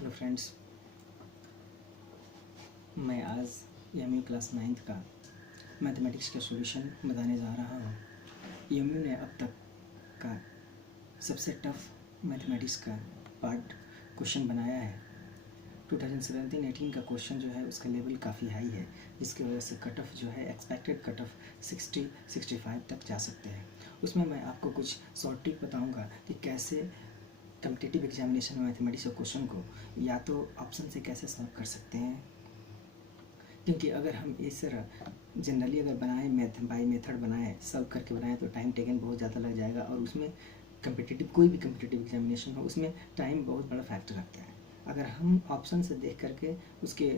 Hello friends, मैं आज MU class 9th का मैथमेटिक्स का सॉल्यूशन बताने जा रहा हूँ। एमयू ने अब तक का सबसे टफ मैथमेटिक्स का पार्ट क्वेश्चन बनाया है। 2017-18 का क्वेश्चन जो है उसका लेवल काफ़ी हाई है, जिसकी वजह से कट ऑफ जो है एक्सपेक्टेड कट ऑफ 60-65 तक जा सकते हैं। उसमें मैं आपको कुछ शॉर्ट ट्रिक बताऊँगा कि कैसे कम्पिटिटिव एग्जामिनेशन में मैथमेटिक्स के क्वेश्चन को या तो ऑप्शन से कैसे सॉल्व कर सकते हैं, क्योंकि अगर हम इस तरह जनरली अगर बनाएं बाई मेथड बनाएं सॉल्व करके बनाएं तो टाइम टेकन बहुत ज़्यादा लग जाएगा और उसमें कोई भी कम्पिटिटिव एग्जामिनेशन हो उसमें टाइम बहुत बड़ा फैक्टर रखता है। अगर हम ऑप्शन से देख करके उसके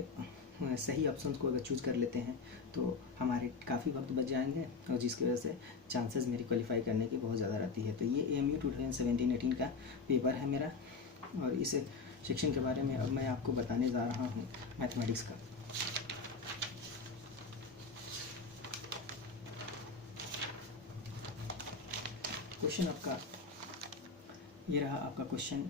सही ऑप्शंस को अगर चूज़ कर लेते हैं तो हमारे काफ़ी वक्त बच जाएंगे और जिसकी वजह से चांसेस मेरी क्वालिफाई करने की बहुत ज़्यादा रहती है। तो ये एमयू 2017-18 का पेपर है मेरा, और इस सेक्शन के बारे में अब मैं आपको बताने जा रहा हूँ मैथमेटिक्स का। क्वेश्चन आपका ये रहा, आपका क्वेश्चन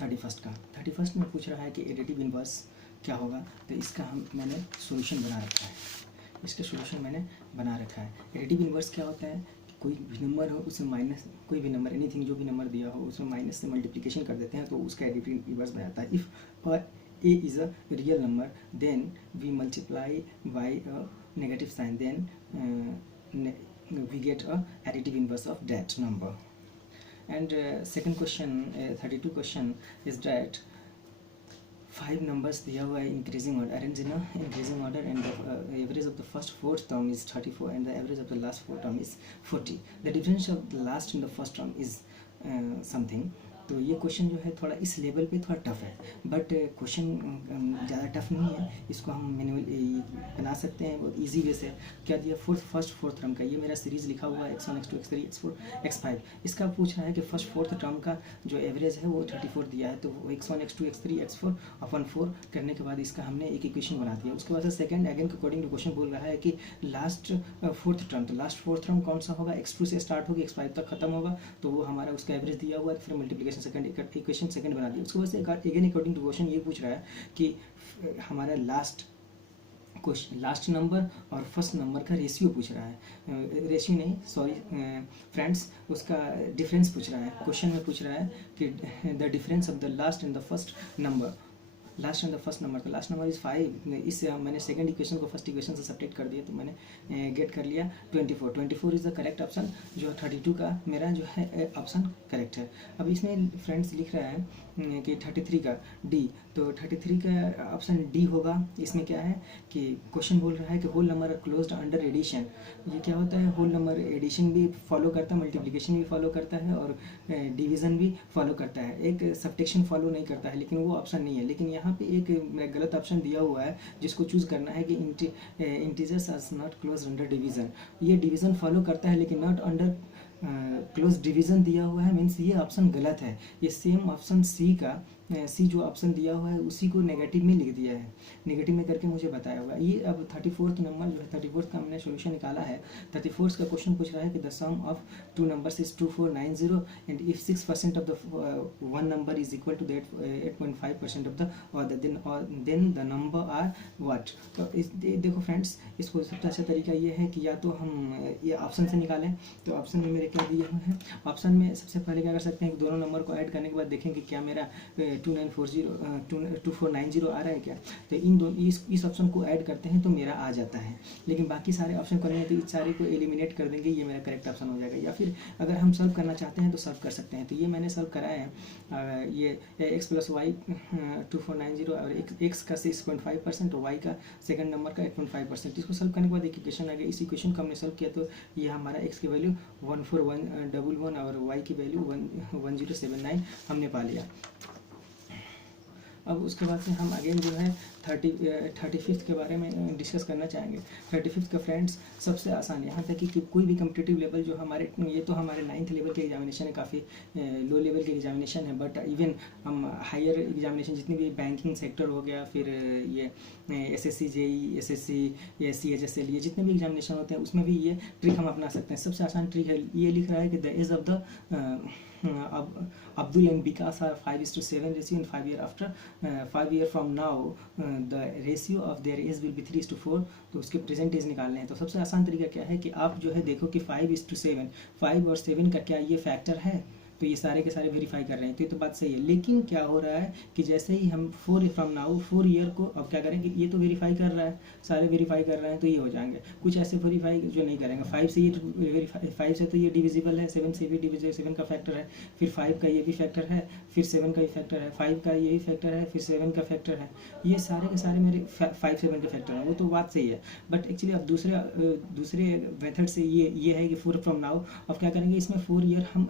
31 में पूछ रहा है कि एडिटिव इनवर्स क्या होगा। तो इसका मैंने सॉल्यूशन बना रखा है। इसका सॉल्यूशन मैंने बना रखा है। एडिटिव इनवर्स क्या होता है कि कोई भी नंबर हो उसमें माइनस, कोई भी नंबर एनीथिंग जो भी नंबर दिया हो उसमें माइनस से मल्टीप्लिकेशन कर देते हैं तो उसका एडिटिव इनवर्स बन जाता है। If a is a real number then we multiply by a negative sign, then we get a additive inverse of that number. And second question, 32 question is that 5 numbers दिया हुआ है increasing order, arranged in a increasing order, and the average of the first 4 term is 34 and the average of the last 4 term is 40. The difference of the last and the first term is something. तो ये question जो है थोड़ा इस level पे थोड़ा tough है, but question ज़्यादा टफ नहीं है। इसको हम मैनुअल बना सकते हैं बहुत इजी वे से। क्या दिया, फर्स्ट फोर्थ टर्म का, ये मेरा सीरीज़ लिखा हुआ है x1 x2 x3 x4 x5। इसका पूछ रहा है कि फर्स्ट फोर्थ टर्म का जो एवरेज है वो 34 दिया है, तो x1 x2 x3 x4 अपन 4 करने के बाद इसका हमने एक इक्वेशन बना दिया। उसके बाद से second again according to question बोल रहा है कि लास्ट फोर्थ टर्म, तो लास्ट फोर्थ टर्म कौन सा होगा, x2 से स्टार्ट होगी x5 तक खत्म होगा, तो वो हमारा उसका एवरेज दिया हुआ है, फिर मल्टीप्लिकेशन सेकंड इक्वेशन सेकंड बना दिया। उसके बाद से अगेन अकॉर्डिंग टू क्वेश्चन ये पूछ रहा है कि हमारा लास्ट नंबर और फर्स्ट नंबर का रेशियो पूछ रहा है। रेशियो नहीं, सॉरी फ्रेंड्स, उसका डिफरेंस पूछ रहा है। क्वेश्चन में पूछ रहा है कि the difference of the last and the first number, last and the first number, तो लास्ट नंबर इज़ 5। इससे मैंने सेकंड इक्वेशन को फर्स्ट इक्वेशन से सब्ट्रैक्ट कर दिया, तो मैंने गेट कर लिया 24 इज़ द करेक्ट ऑप्शन। जो 32 का मेरा जो है ऑप्शन करेक्ट है। अब इसमें फ्रेंड्स लिख रहा है कि 33 का डी, तो 33 का ऑप्शन डी होगा। इसमें क्या है कि क्वेश्चन बोल रहा है कि whole number closed under addition. ये क्या होता है, होल नंबर एडिशन भी फॉलो करता है, मल्टीप्लिकेशन भी फॉलो करता है और डिवीज़न भी फॉलो करता है, एक सब्ट्रैक्शन फॉलो नहीं करता है, लेकिन वो ऑप्शन नहीं है। लेकिन यहाँ पे एक गलत ऑप्शन दिया हुआ है जिसको चूज़ करना है कि integers are not close under division. ये डिवीज़न फॉलो करता है लेकिन नॉट अंडर क्लोज डिवीज़न दिया हुआ है, मीन्स ये ऑप्शन गलत है। ये सेम ऑप्शन सी का सी जो ऑप्शन दिया हुआ है उसी को नेगेटिव में लिख दिया है, नेगेटिव में करके मुझे बताया हुआ है। ये अब 34th नंबर जो है 34th का हमने सोल्यूशन निकाला है। 34th का क्वेश्चन पूछ रहा है कि the sum of two numbers is 2490 and if 6% of the one number is equal to that 8.5% of the then the number are what. तो देखो फ्रेंड्स, इसको सबसे अच्छा तरीका ये है कि या तो हम ये ऑप्शन से निकालें। तो ऑप्शन में मेरे क्या दिए हुए हैं, ऑप्शन में सबसे पहले क्या कर सकते हैं कि दोनों नंबर को ऐड करने के बाद देखें कि क्या मेरा 2490 आ रहा है क्या। तो इन दोनों इस ऑप्शन को ऐड करते हैं तो मेरा आ जाता है, लेकिन बाकी सारे ऑप्शन करेंगे तो इस सारे को एलिमिनेट कर देंगे, ये मेरा करेक्ट ऑप्शन हो जाएगा। या फिर अगर हम सॉल्व करना चाहते हैं तो सॉल्व कर सकते हैं। तो ये मैंने सॉल्व कराया है। ये x + y 2490 और x का 6.5% और y का सेकंड नंबर का 8.5%। इसको सॉल्व करने के बाद एक इक्वेशन आ गया। इस इक्वेशन को हमने सॉल्व किया तो ये हमारा x की वैल्यू 14111 और y की वैल्यू 1079 हमने पा लिया। अब उसके बाद से हम अगेन जो है 35th के बारे में डिस्कस करना चाहेंगे। 35th का फ्रेंड्स सबसे आसान, यहाँ तक कि कोई भी कम्पिटिटिव लेवल जो हमारे, ये तो हमारे 9th लेवल के एग्जामिनेशन है, काफ़ी लो लेवल के एग्जामिनेशन है, बट इवन हम हायर एग्जामिनेशन जितनी भी बैंकिंग सेक्टर हो गया, फिर ये SSC JEE SSC या CHSL, ये जितने भी एग्जामिनेशन होते हैं उसमें भी ये ट्रिक हम अपना सकते हैं। सबसे आसान ट्रिक है, ये लिख रहा है कि द एज ऑफ द अब Abdul and Vikas are 5:7 ratio in 5 year after 5 year from now the ratio of their age will be 3:4। तो उसके प्रेजेंट एज निकालने हैं। तो सबसे आसान तरीका क्या है कि आप जो है देखो कि 5:7, 5 और 7 का क्या ये फैक्टर है, तो ये सारे के सारे वेरीफाई कर रहे हैं, तो ये तो बात सही है। लेकिन क्या हो रहा है कि जैसे ही हम 4 फ्रॉम नाउ 4 ईयर को अब क्या करेंगे, ये तो वेरीफाई कर रहा है, सारे वेरीफाई कर रहे हैं, तो ये हो जाएंगे। कुछ ऐसे वेरीफाई जो नहीं करेंगे, 5 से ये वेरीफाई, 5 से तो ये डिविजिबल है, 7 से भी डिविजिबल, 7 का फैक्टर है, फिर 5 का ये भी फैक्टर है, फिर 7 का भी फैक्टर है, 5 का ये भी फैक्टर है, फिर 7 का फैक्टर है। ये सारे के सारे मेरे 5 7 के फैक्टर हैं, वो तो बात सही है। बट एक्चुअली अब दूसरे मेथड से ये है कि 4 फ्रॉम नाउ अब क्या करेंगे, इसमें 4 ईयर हम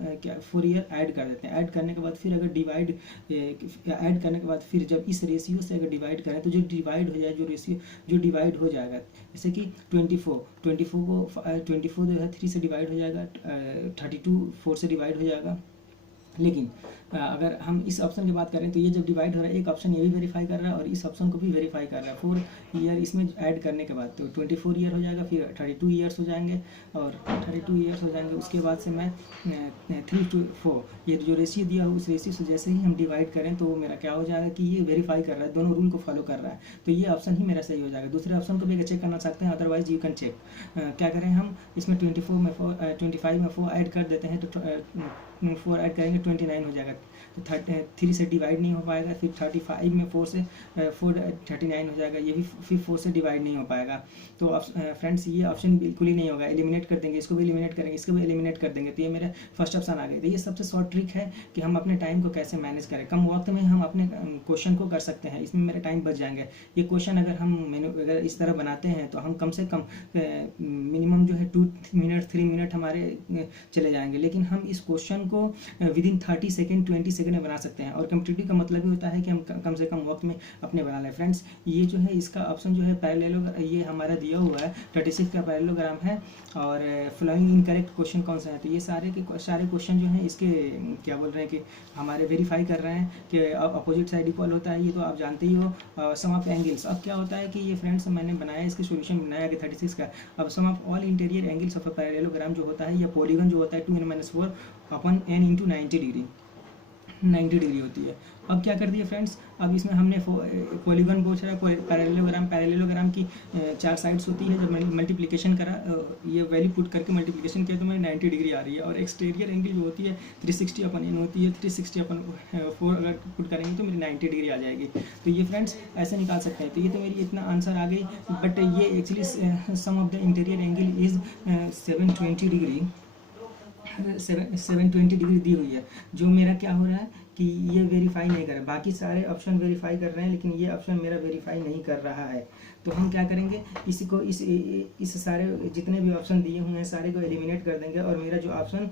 4 ईयर ऐड कर देते हैं। ऐड करने के बाद फिर अगर डिवाइड ऐड करने के बाद फिर जब इस रेशियो से अगर डिवाइड करें तो जो डिवाइड हो जाए, जो रेशियो जो डिवाइड हो जाएगा, जैसे कि 24 को 24 जो है 3 से डिवाइड हो जाएगा, 32 4 से डिवाइड हो जाएगा। लेकिन अगर हम इस ऑप्शन की बात करें तो ये जब डिवाइड हो रहा है, एक ऑप्शन ये भी वेरीफाई कर रहा है और इस ऑप्शन को भी वेरीफाई कर रहा है। 4 ईयर इसमें ऐड करने के बाद तो 24 ईयर हो जाएगा, फिर 32 ईयर्स हो जाएंगे और 32 ईयर्स हो जाएंगे। उसके बाद से मैं 3:4 ये जो रेशियो दिया हो उस रेशियो से जैसे ही हम डिवाइड करें तो मेरा क्या हो जाएगा कि ये वेरीफाई कर रहा है, दोनों रूल को फॉलो कर रहा है, तो ये ऑप्शन ही मेरा सही हो जाएगा। दूसरे ऑप्शन को भी चेक करना चाहते हैं, अदरवाइज यू कैन चेक। क्या करें हम इसमें 24 में 4 25 में 4 ऐड कर देते हैं, तो 4 ऐड करेंगे 29 हो जाएगा। तो 3 से डिवाइड नहीं हो पाएगा, फिर 35 में 4 से 4 39 हो जाएगा, ये भी फिर 4 से डिवाइड नहीं हो पाएगा। तो फ्रेंड्स ये ऑप्शन बिल्कुल ही नहीं होगा, एलिमिनेट कर देंगे, इसको भी एलिमिनेट करेंगे, इसको भी एलिमिनेट कर देंगे, तो ये मेरा फर्स्ट ऑप्शन आ गया। तो ये सबसे शॉर्ट ट्रिक है कि हम अपने टाइम को कैसे मैनेज करें, कम वक्त में हम अपने क्वेश्चन को कर सकते हैं, इसमें मेरे टाइम बच जाएंगे। ये क्वेश्चन अगर हम अगर इस तरह बनाते हैं तो हम कम से कम मिनिमम जो है 2 मिनट 3 मिनट हमारे चले जाएंगे, लेकिन हम इस क्वेश्चन को विदिन 30 सेकेंड 20 सेकेंड में बना सकते हैं। और कम्पिटिटिव का मतलब ही होता है कि हम कम से कम वक्त में अपने बना लें। फ्रेंड्स ये जो है इसका ऑप्शन जो है पैरेललोग्राम, ये हमारा दिया हुआ है 36 का पैरेललोग्राम है। और फॉलोइंग इनकरेक्ट क्वेश्चन कौन सा है, तो ये सारे क्वेश्चन जो हैं इसके क्या बोल रहे हैं कि हमारे वेरीफाई कर रहे हैं कि अपोजिट साइड इक्वल होता है, ये तो आप जानते ही हो। सम ऑफ एंगल्स, अब क्या होता है कि ये फ्रेंड्स मैंने बनाया, इसके सोल्यूशन बनाया कि 36 का। अब sum of all interior angles of a parallelogram जो होता है, या पॉलीगन जो होता है 2n-4 अपन n इंटू 90 डिग्री 90 डिग्री होती है। अब क्या कर दिया फ्रेंड्स, अब इसमें हमने पॉलीगन पूछ रहा है, पैरेललोग्राम की 4 साइड्स होती है। जब मैंने मल्टीप्लिकेशन करा, ये वैल्यू पुट करके मल्टीप्लिकेशन किया तो मेरी 90 डिग्री आ रही है। और एक्सटीरियर एंगल जो होती है 360/n होती है, 360/4 अगर पुट करेंगे तो मेरी 90 डिग्री आ जाएगी। तो ये फ्रेंड्स ऐसे निकाल सकते हैं। तो ये तो मेरी इतना आंसर आ गई, बट ये actually sum of the interior angle is 720 degree 720 degree दी हुई है। जो मेरा क्या हो रहा है कि ये वेरीफाई नहीं कर रहा, बाकी सारे ऑप्शन वेरीफाई कर रहे हैं, लेकिन ये ऑप्शन मेरा वेरीफाई नहीं कर रहा है। तो हम क्या करेंगे, इसी को इस सारे जितने भी ऑप्शन दिए हुए हैं सारे को एलिमिनेट कर देंगे, और मेरा जो ऑप्शन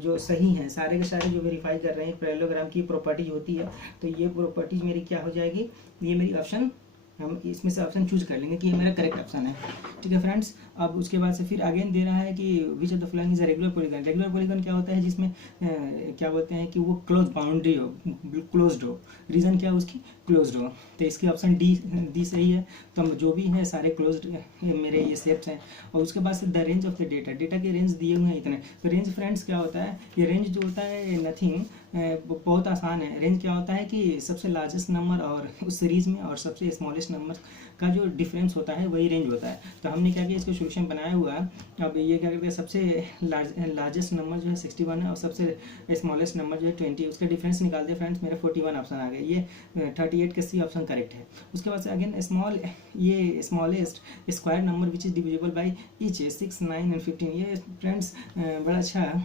जो सही है सारे के सारे जो वेरीफाई कर रहे हैं, पैरेललोग्राम की प्रॉपर्टीज होती है, तो ये प्रॉपर्टीज मेरी क्या हो जाएगी, ये मेरी ऑप्शन, हम इसमें से ऑप्शन चूज कर लेंगे कि ये मेरा करेक्ट ऑप्शन है। ठीक है फ्रेंड्स, अब उसके बाद से फिर अगेन दे रहा है कि which of the following is a regular polygon. Regular polygon क्या होता है, जिसमें क्या बोलते हैं कि वो क्लोज बाउंड्री हो, क्लोज्ड हो। रीजन क्या है उसकी, क्लोज्ड हो। तो इसकी ऑप्शन डी सही है। तो जो भी है सारे क्लोज्ड मेरे ये सेट्स हैं। और उसके बाद से the range of the data के रेंज दिए हुए हैं इतने। तो रेंज फ्रेंड्स क्या होता है, ये रेंज जो होता है नथिंग, बहुत आसान है। रेंज क्या होता है कि सबसे लार्जेस्ट नंबर और उस सीरीज में और सबसे स्मॉलेस्ट नंबर का जो डिफरेंस होता है वही रेंज होता है। तो हमने क्या किया, इसको सोल्यूशन बनाया हुआ है। अब ये क्या करते हैं, सबसे लार्जेस्ट नंबर जो है 61 है और सबसे स्मॉलेस्ट नंबर जो है 20, उसका डिफरेंस निकाल दिया फ्रेंड्स, मेरा 41 ऑप्शन आ गया। ये 38 का सी ऑप्शन करेक्ट है। उसके बाद से अगेन ये smallest square number which is divisible by each 6, 9 और 15। ये फ्रेंड्स बड़ा अच्छा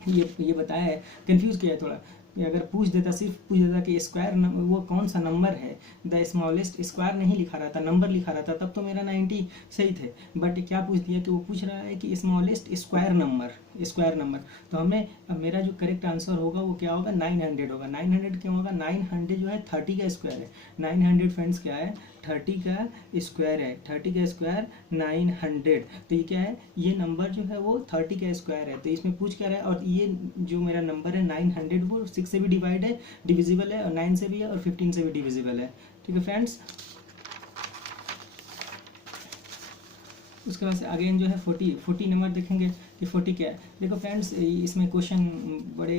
ये बताया है, कंफ्यूज किया है थोड़ा। अगर पूछ देता, सिर्फ पूछ देता कि स्क्वायर वो कौन सा नंबर है, द स्मॉलेस्ट, स्क्वायर नहीं लिखा रहता, नंबर लिखा रहता, तब तो मेरा 90 सही थे। बट क्या पूछ दिया कि वो पूछ रहा है कि स्मॉलेस्ट स्क्वायर नंबर। तो हमें मेरा जो करेक्ट आंसर होगा वो क्या होगा, 900 होगा। 900 क्यों होगा, 900 जो है 30 का स्क्वायर है। 900 फ्रेंड्स क्या है, 30 का स्क्वायर है। 30 का स्क्वायर 900। तो ये क्या है, ये नंबर जो है वो 30 का स्क्वायर है। तो इसमें पूछ क्या रहा है, और ये जो मेरा नंबर है 900 वो 6 से भी डिवाइड है, डिविजिबल है, और 9 से भी है, और 15 से भी डिविजिबल है। ठीक है फ्रेंड्स, उसके बाद से अगेन जो है 40 नंबर देखेंगे ये 40 क्या है? देखो फ्रेंड्स, इसमें क्वेश्चन बड़े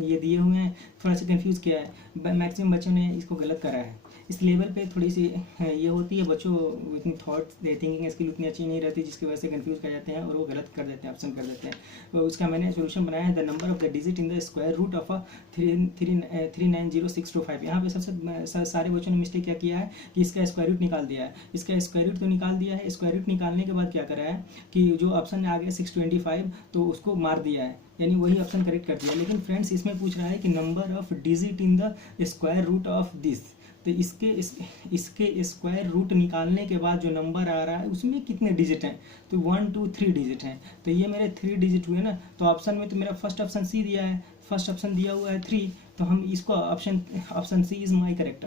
ये दिए हुए हैं, थोड़ा सा कंफ्यूज किया है, मैक्सिमम बच्चों ने इसको गलत करा है। इस लेवल पे थोड़ी सी ये होती है, बच्चों इतनी थॉट थिंकिंग स्किल उतनी अच्छी नहीं रहती, जिसकी वजह से कंफ्यूज कर जाते हैं और वो गलत कर देते हैं, ऑप्शन कर देते हैं। तो उसका मैंने सोल्यूशन बनाया है, the number of the digit in the square root of 390,625। यहाँ पे सबसे सारे बच्चों ने मिस्टेक क्या किया है कि इसका स्क्वायर रूट निकाल दिया है। इसका स्क्वायर रूट तो निकाल दिया है, स्क्वायर रूट निकालने के बाद क्या करा है कि जो ऑप्शन आ गया 625 तो उसको मार दिया है, यानी वही ऑप्शन करेक्ट कर दिया। लेकिन फ्रेंड्स इसमें पूछ रहा है कि number of digit in the square root of this, तो इसके स्क्वायर रूट निकालने के बाद जो नंबर आ रहा है उसमें कितने डिजिट हैं, तो 1 2 3 डिजिट हैं। तो ये मेरे 3 डिजिट हुए ना, तो ऑप्शन में तो मेरा फर्स्ट ऑप्शन सी दिया है, फर्स्ट ऑप्शन दिया हुआ है 3, तो हम इसको option C is my correct.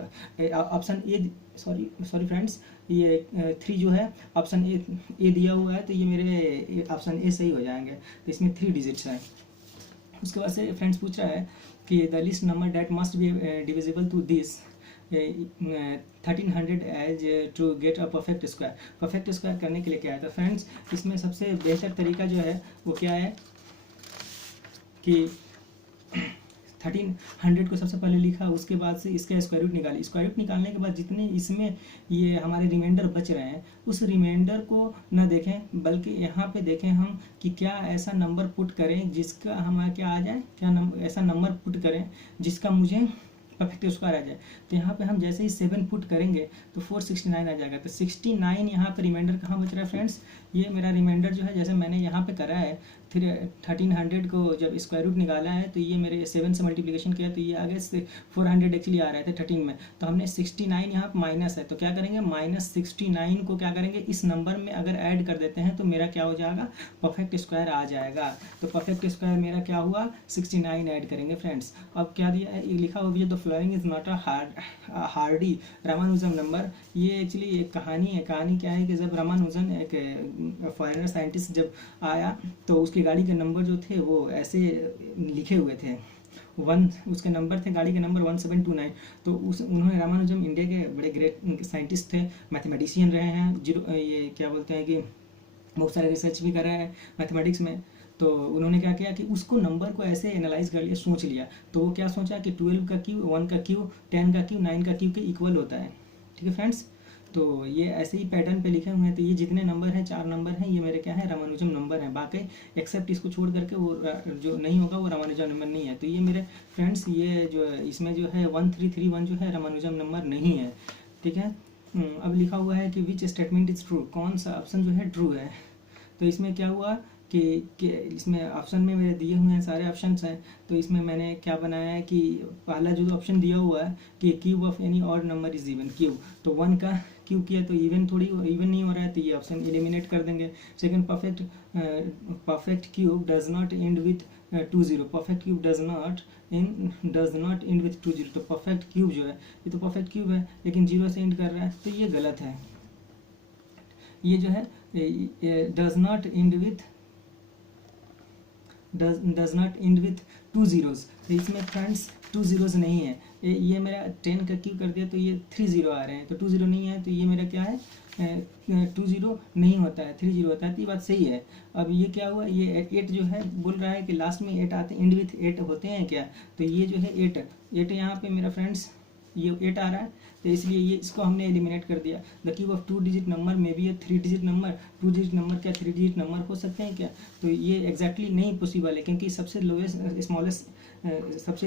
Option A, sorry friends, ये 3 जो है ऑप्शन ए दिया हुआ है, तो ये मेरे ऑप्शन ए सही हो जाएंगे, तो इसमें 3 डिजिट्स हैं। उसके बाद से फ्रेंड्स पूछ रहा है कि the least number that must be divisible to this 1300 as to get a perfect square. Perfect square करने के लिए क्या है, तो फ्रेंड्स इसमें सबसे बेहतर तरीका जो है वो क्या है कि 1300 को सबसे पहले लिखा, उसके बाद से इसका स्क्वायर रूट निकाली। स्क्वायर रूट निकालने के बाद जितने इसमें ये हमारे रिमाइंडर बच रहे हैं उस रिमाइंडर को न देखें, बल्कि यहाँ पे देखें हम कि क्या ऐसा नंबर पुट करें जिसका हमारा क्या आ जाए, क्या ऐसा नंबर पुट करें जिसका मुझे परफेक्ट स्क्वायर आ जाए। तो यहाँ पे हम जैसे ही 7 पुट करेंगे तो 469 आ जाएगा। तो 69 यहाँ पे रिमाइंडर कहाँ बच रहा है फ्रेंड्स, ये मेरा रिमाइंडर जो है जैसे मैंने यहाँ पे करा है, फिर 1300 को जब स्क्वायर रूट निकाला है तो ये मेरे 7 से मल्टीप्लिकेशन किया तो ये आगे से 400 एक्चुअली आ रहे थे 13 में, तो हमने 69 यहाँ पे माइनस है, तो क्या करेंगे -69 को क्या करेंगे इस नंबर में अगर ऐड कर देते हैं तो मेरा क्या हो जाएगा, परफेक्ट स्क्वायर आ जाएगा। तो परफेक्ट स्क्वायर मेरा क्या हुआ, 69 ऐड करेंगे फ्रेंड्स। अब क्या दिया है, लिखा हुआ है the following is not a Hardy Ramanujan number. ये एक्चुअली एक कहानी है। कहानी क्या है कि जब रामानुजन एक फॉरेनर साइंटिस्ट जब आया तो उसकी गाड़ी के नंबर जो थे वो ऐसे लिखे हुए थे, उसके नंबर थे गाड़ी के नंबर 1729। तो उन्होंने रामानुजम इंडिया के बड़े ग्रेट साइंटिस्ट थे, मैथमेटिशियन रहे हैं, ये क्या बोलते हैं कि बहुत सारे रिसर्च भी कर रहे हैं मैथमेटिक्स में। तो उन्होंने क्या किया कि उसको नंबर को ऐसे एनालाइज कर लिया, सोच लिया। तो वो क्या सोचा कि 12 का क्यू, 1 का क्यू, 10 का क्यू, 9 का क्यू के इक्वल होता है। ठीक है फ्रेंड्स, तो ये ऐसे ही पैटर्न पे लिखे हुए हैं। तो ये जितने नंबर हैं 4 नंबर हैं, ये मेरे क्या है, रामानुजम नंबर हैं। बाकी एक्सेप्ट इसको छोड़ करके वो जो नहीं होगा वो रामानुजम नंबर नहीं है। तो ये मेरे फ्रेंड्स ये जो इसमें जो है 1331 जो है रामानुजम नंबर नहीं है। ठीक है, अब लिखा हुआ है कि विच स्टेटमेंट इज ट्रू, कौन सा ऑप्शन जो है ट्रू है। तो इसमें क्या हुआ कि इसमें ऑप्शन में मेरे दिए हुए हैं सारे ऑप्शंस हैं। तो इसमें मैंने क्या बनाया है कि पहला जो ऑप्शन दिया हुआ है कि cube of any odd number is even, cube, तो 1 का क्यूब किया तो इवन नहीं हो रहा है, तो ये ऑप्शन एलिमिनेट कर देंगे। Second, perfect cube does not and with 20, perfect cube does not and with 20। तो परफेक्ट क्यूब जो है ये तो परफेक्ट क्यूब है लेकिन 0 से एंड कर रहा है, तो ये गलत है। ये जो है does not and with 2 zeros, तो इसमें फ्रेंड्स 2 zeros नहीं है। ये मेरा 10 का क्यू कर दिया तो ये 3 0 आ रहे हैं, तो 2 0 नहीं है, तो ये मेरा क्या है 2 0 नहीं होता है, 3 0 होता है। तो ये बात सही है। अब ये क्या हुआ, ये 8 जो है बोल रहा है कि लास्ट में 8 आते हैं, एंड विथ 8 होते हैं क्या, तो ये जो है 8 यहाँ पे मेरा फ्रेंड्स ये 8 आ रहा है, तो इसलिए ये इसको हमने एलिमिनेट कर दिया। The cube of 2 digit number में भी 3 डिजिट नंबर, 2 डिजिट नंबर क्या 3 डिजिट नंबर हो सकते हैं क्या, तो ये एग्जैक्टली नहीं पॉसिबल है, क्योंकि सबसे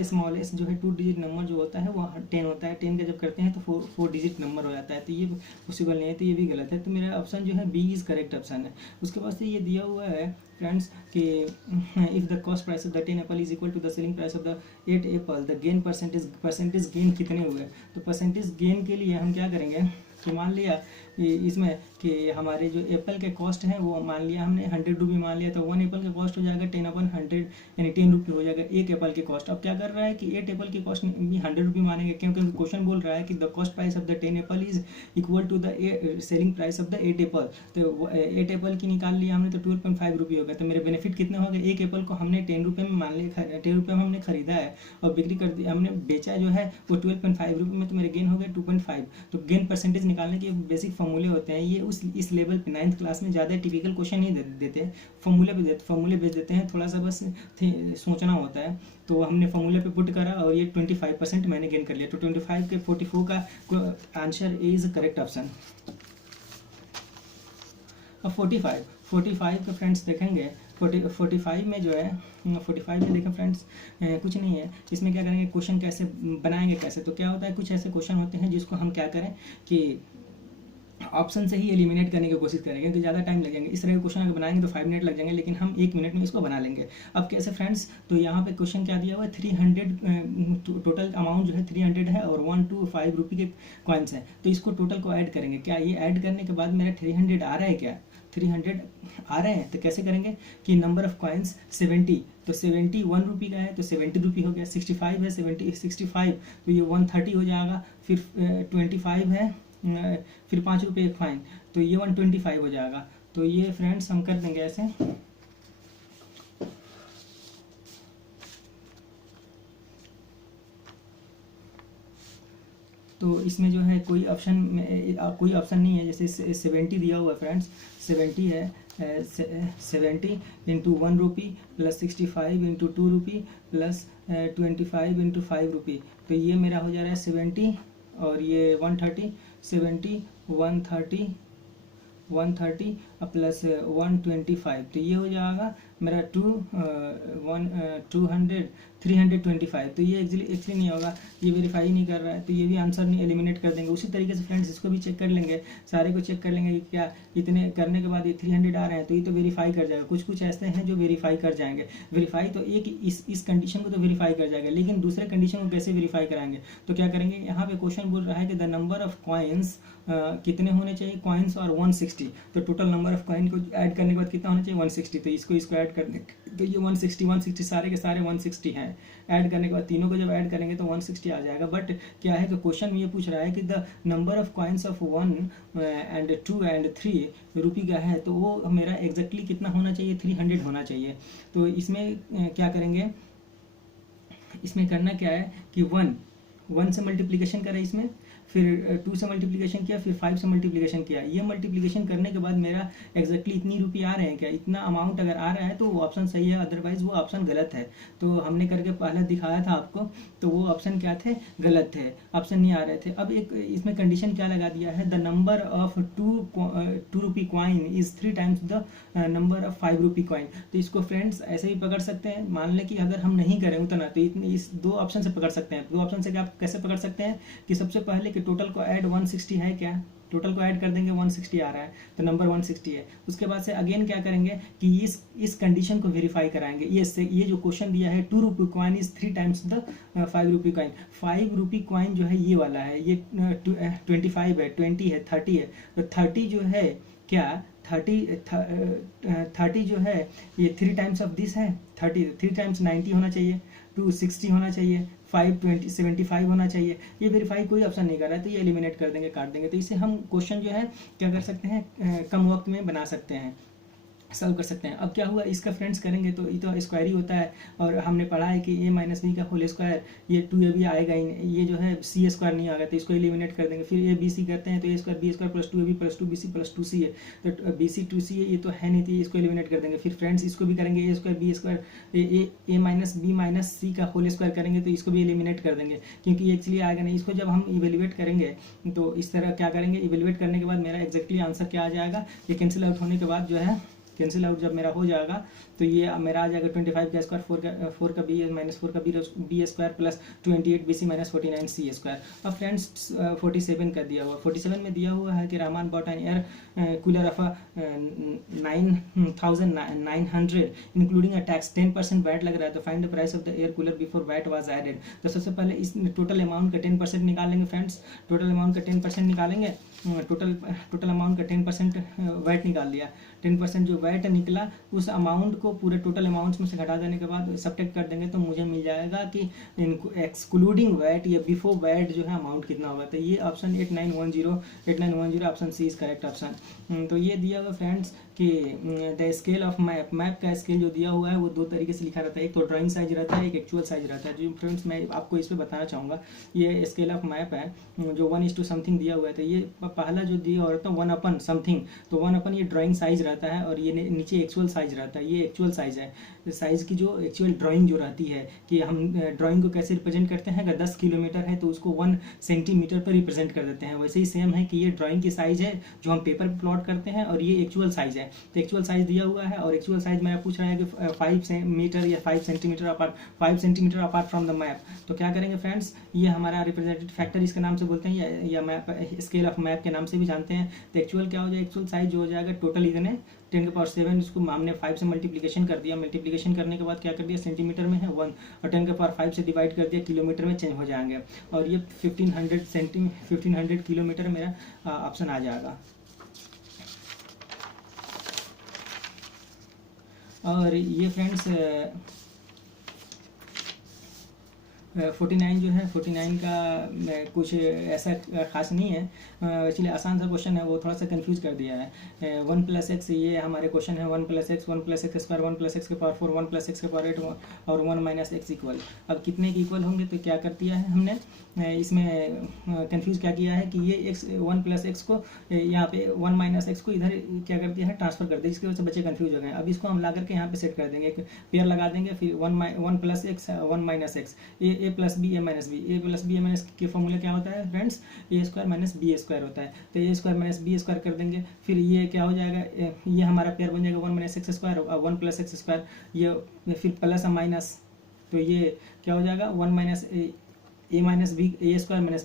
स्मॉलेस्ट जो है 2 डिजिट नंबर जो होता है वो 10 होता है। 10 का जब करते हैं तो 4 डिजिट नंबर हो जाता है, तो ये पॉसिबल नहीं है, तो ये भी गलत है। तो मेरा ऑप्शन जो है बी इज करेक्ट ऑप्शन है। उसके बाद से ये दिया हुआ है फ्रेंड्स कि if the cost price of the 10 apple is equal to the selling price of the 8 apple, the gain percentage gain कितने हुए। तो परसेंटेज गेन के लिए हम क्या करेंगे कि मान लिया इसमें कि हमारे जो एप्पल के कॉस्ट हैं वो मान लिया हमने 100 रुपये मान लिया, तो 1 एप्पल का कॉस्ट हो जाएगा 10/100 यानी 10 रुपये हो जाएगा एक एप्पल की कॉस्ट। अब क्या कर रहा है कि 8 एप्पल की कॉस्ट भी 100 रुपये मानेंगे, क्योंकि क्वेश्चन बोल रहा है कि the cost price of the 10 apple is equal to the selling price of the 8 apple. तो 8 एप्पल की निकाल लिया हमने तो 12.5 रुपये हो गया। तो मेरे बेनिफिट कितने हो गए, एक एप्पल को हमने 10 रुपये में मान लिया, 10 रुपये में हमने खरीदा है और बिक्री कर दी, हमने बेचा जो है वो 12.5 रुपये में, तो मेरे गेन हो गए 2.5। तो गेन परसेंटेज निकालने की बेसिक फॉर्मूले होते हैं ये उस इस लेवल पे 9th क्लास में ज़्यादा टिपिकल क्वेश्चन नहीं देते, फॉर्मूले भेज देते हैं, थोड़ा सा बस सोचना होता है। तो हमने फॉर्मूले पे पुट करा और ये 25% मैंने गेन कर लिया। तो 25 के 44 का आंसर इज करेक्ट ऑप्शन। अब 45 के फ्रेंड्स देखेंगे, 45 में जो है 45 में देखें फ्रेंड्स कुछ नहीं है इसमें। क्या करेंगे, क्वेश्चन कैसे बनाएंगे कैसे, तो क्या होता है कुछ ऐसे क्वेश्चन होते हैं जिसको हम क्या करें कि ऑप्शन से ही एलिमिनेट करने की कोशिश करेंगे, क्योंकि ज़्यादा टाइम लगेंगे। इस तरह के क्वेश्चन अगर बनाएंगे तो 5 मिनट लग जाएंगे, लेकिन हम 1 मिनट में इसको बना लेंगे। अब कैसे फ्रेंड्स, तो यहाँ पे क्वेश्चन क्या दिया हुआ है, 300 टोटल अमाउंट जो है 300 है और 1 to 5 रुपये के कॉइन्स हैं। तो इसको टोटल को ऐड करेंगे। क्या ये ऐड करने के बाद मेरा 300 आ रहा है, क्या 300 आ रहे हैं? तो कैसे करेंगे कि नंबर ऑफ कॉइन्स 70, तो 70 1 रुपये का है तो 70 रुपये हो गया। 65 है 65 तो ये 130 हो जाएगा। फिर 25 है, फिर 5 रुपये एक फाइन, तो ये 125 हो जाएगा। तो ये फ्रेंड्स हम कर देंगे ऐसे। तो इसमें जो है कोई ऑप्शन नहीं है। जैसे 70 दिया हुआ है फ्रेंड्स, 70 है 70 इंटू 1 रुपी प्लस 65 इंटू 2 रुपी प्लस 25 इंटू 5 रुपी, तो ये मेरा हो जा रहा है 70 और ये 130, 70 130 प्लस 125, तो ये हो जाएगा मेरा 325। तो ये एक्चुअली नहीं होगा, ये वेरीफाई नहीं कर रहा है, तो ये भी आंसर नहीं एलिमिनेट कर देंगे। उसी तरीके से फ्रेंड्स इसको भी चेक कर लेंगे, सारे को चेक कर लेंगे कि क्या इतने करने के बाद ये 300 आ रहे हैं, तो ये तो वेरीफाई कर जाएगा। कुछ ऐसे हैं जो वेरीफाई कर जाएंगे। वेरीफाई तो एक इस कंडीशन को तो वेरीफाई कर जाएगा, लेकिन दूसरे कंडीशन को कैसे वेरीफाई कराएंगे? तो क्या करेंगे, यहाँ पे क्वेश्चन बोल रहा है कि द नंबर ऑफ कॉइन्स कितने होने चाहिए, कॉइन्स और 160, तो टोटल नंबर ऑफ कॉइन को ऐड करने के बाद कितना होना चाहिए 160, तो इसको ऐड करने, तो ये 160 सारे के सारे 160 हैं। ऐड करने के बाद तीनों को जब ऐड करेंगे तो 160 आ जाएगा। बट क्या है कि क्वेश्चन में ये पूछ रहा है कि the number of coins of 1 and 2 and 3 रुपये का है, तो वो मेरा एग्जैक्टली कितना होना चाहिए, 300 होना चाहिए। तो इसमें क्या करेंगे, इसमें करना क्या है कि 1 से मल्टीप्लिकेशन करें इसमें, फिर 2 से मल्टीप्लिकेशन किया, फिर 5 से मल्टीप्लिकेशन किया। ये मल्टीप्लिकेशन करने के बाद मेरा एग्जैक्टली इतनी रुपये आ रहे हैं क्या, इतना अमाउंट अगर आ रहा है तो वो ऑप्शन सही है, अदरवाइज वो ऑप्शन गलत है। तो हमने करके पहले दिखाया था आपको, तो वो ऑप्शन क्या थे, गलत थे, ऑप्शन नहीं आ रहे थे। अब एक इसमें कंडीशन क्या लगा दिया है, the number of 2 rupee coin is 3 times the number of 5 rupee coin. तो इसको फ्रेंड्स ऐसे भी पकड़ सकते हैं, मान लें कि अगर हम नहीं करें उतना, तो इस 2 ऑप्शन से पकड़ सकते हैं। 2 ऑप्शन से क्या कैसे पकड़ सकते हैं कि सबसे पहले टोटल को ऐड 160 है क्या, टोटल को ऐड कर देंगे 160 आ रहा है, तो नंबर 160 है। उसके बाद से अगेन क्या करेंगे कि इस कंडीशन को वेरीफाई कराएंगे। ये जो क्वेश्चन दिया है 2 rupee coin is 3 times the 5 rupee coin, 5 rupee coin जो है ये वाला है, ये 25 है, 20 है, 30 है। तो 30 जो है क्या 30 जो है ये 3 times ऑफ दिस है, 3 times 90 होना चाहिए, 2 60 होना चाहिए, 5 20 75 होना चाहिए। ये वेरीफाई कोई ऑप्शन नहीं कर रहा है, तो ये एलिमिनेट कर देंगे, काट देंगे। तो इसे हम क्वेश्चन जो है क्या कर सकते हैं, कम वक्त में बना सकते हैं, सॉल्व कर सकते हैं। अब क्या हुआ इसका फ्रेंड्स करेंगे तो ये तो स्क्वायर ही होता है, और हमने पढ़ा है कि a माइनस बी का होल स्क्वायर, ये 2ab आएगा ही नहीं, ये जो है सी स्क्वायर नहीं आएगा, तो इसको एलिमिनेट कर देंगे। फिर a b c करते हैं तो a square B square plus 2ab plus 2bc plus 2c है, तो bc 2c है, ये तो है नहीं, तो इसको एलिमिनेट कर देंगे। फिर फ्रेंड्स इसको भी करेंगे, a square B square a minus B minus C का होल स्क्वायर करेंगे, तो इसको भी एलिमिनेट कर देंगे, क्योंकि एक्चुअली आएगा नहीं। इसको जब हम इवेल्युएट करेंगे तो इस तरह क्या करेंगे, इवेल्युएट करने के बाद मेरा एग्जैक्टली आंसर क्या आ जाएगा, ये कैंसिल आउट होने के बाद जो है, कैंसिल आउट जब मेरा हो जाएगा तो ये मेरा आ जाएगा 25 का स्क्वायर, 4 का बी माइनस 4 का B square plus 28 B C minus 49 C square. अब फ्रेंड्स 47 का दिया हुआ, 47 में दिया हुआ है कि Rahman bought an air cooler of 9,900 including a tax, 10% VAT लग रहा है, तो find the price of the air cooler before VAT was added. तो सबसे पहले इस टोटल अमाउंट का 10% निकालेंगे फ्रेंड्स, टोटल अमाउंट का 10% निकालेंगे, टोटल अमाउंट का 10% वैट निकाल लिया। 10% जो वैट निकला उस अमाउंट को को पूरे टोटल अमाउंट्स में से घटा देने के बाद सब्ट्रैक्ट कर देंगे तो मुझे मिल जाएगा कि इनको एक्सक्लूडिंग वैट या बिफोर वैट जो है अमाउंट कितना होगा। तो ये option 8910 option C is correct option. तो ये दिया हुआ फ्रेंड्स कि द स्केल ऑफ मैप का स्केल जो दिया हुआ है वो दो तरीके से लिखा रहता है, एक तो ड्राइंग साइज रहता है, एक एक्चुअल साइज रहता है। जो फ्रेंड्स मैं आपको इस पे बताना चाहूँगा, ये स्केल ऑफ मैप है जो 1:2 समथिंग दिया हुआ है। तो ये पहला जो दिया हुआ रहता है 1 अपन समथिंग, तो 1 अपन ये ड्राइंग साइज रहता है और ये नीचे एक्चुअल साइज रहता है। ये एक्चुअल साइज है, साइज की जो एक्चुअल ड्राइंग जो रहती है कि हम ड्राइंग को कैसे रिप्रेजेंट करते हैं, अगर 10 किलोमीटर है तो उसको 1 सेंटीमीटर पर रिप्रेजेंट कर देते हैं। वैसे ही सेम है कि ये ड्राइंग की साइज है जो हम पेपर पर प्लॉट करते हैं और ये एक्चुअल साइज है। तो एक्चुअल साइज दिया हुआ है और एक्चुअल साइज मेरा पूछ रहा है कि 5 मीटर या 5 centimetre apart from the map. तो क्या करेंगे फ्रेंड्स, ये हमारा रिप्रेजेंटेटिव फैक्टर इसके नाम से बोलते हैं या मैप स्केल ऑफ मैप के नाम से भी जानते हैं। तो एक्चुअल क्या हो जाएगा, एक्चुअल साइज जो हो जाएगा टोटल इतने 10⁻7, इसको हमने 5 से मल्टीप्लिकेशन कर दिया। मल्टीप्लिकेशन करने के बाद क्या कर दिया, सेंटीमीटर में है 1 और 10⁻5 से डिवाइड कर दिया, किलोमीटर में चेंज हो जाएंगे और ये 1500 किलोमीटर मेरा ऑप्शन आ जाएगा। और ये फ्रेंड्स 49 जो है 49 का कुछ ऐसा खास नहीं है, एक्चुअली आसान सा क्वेश्चन है, वो थोड़ा सा कंफ्यूज कर दिया है। 1 + x ये हमारे क्वेश्चन है, 1 + x, 1 + x स्क्वायर, 1 + x के पावर 4, 1 + x के पावर 8 और 1 - x इक्वल। अब कितने के इक्वल होंगे, तो क्या कर दिया है हमने इसमें कंफ्यूज क्या किया है कि ये x 1 + x को यहाँ पे 1 - x को इधर क्या कर दिया है, ट्रांसफर कर दिया, जिसकी वजह से बच्चे कंफ्यूज हो गए। अब इसको हम ला करके यहाँ पे सेट कर देंगे, एक पेयर लगा देंगे, फिर 1 + x 1 - x, a + b a - b, a + b a - के फॉर्मूला क्या होता है फ्रेंड्स, a² - b² होता है। तो a² - b² कर देंगे, फिर ये क्या हो जाएगा, ये हमारा पेयर बन जाएगा 1 - x² और 1 + x², ये फिर प्लस माइनस, तो ये क्या हो जाएगा 1 - a - b a² - b² a -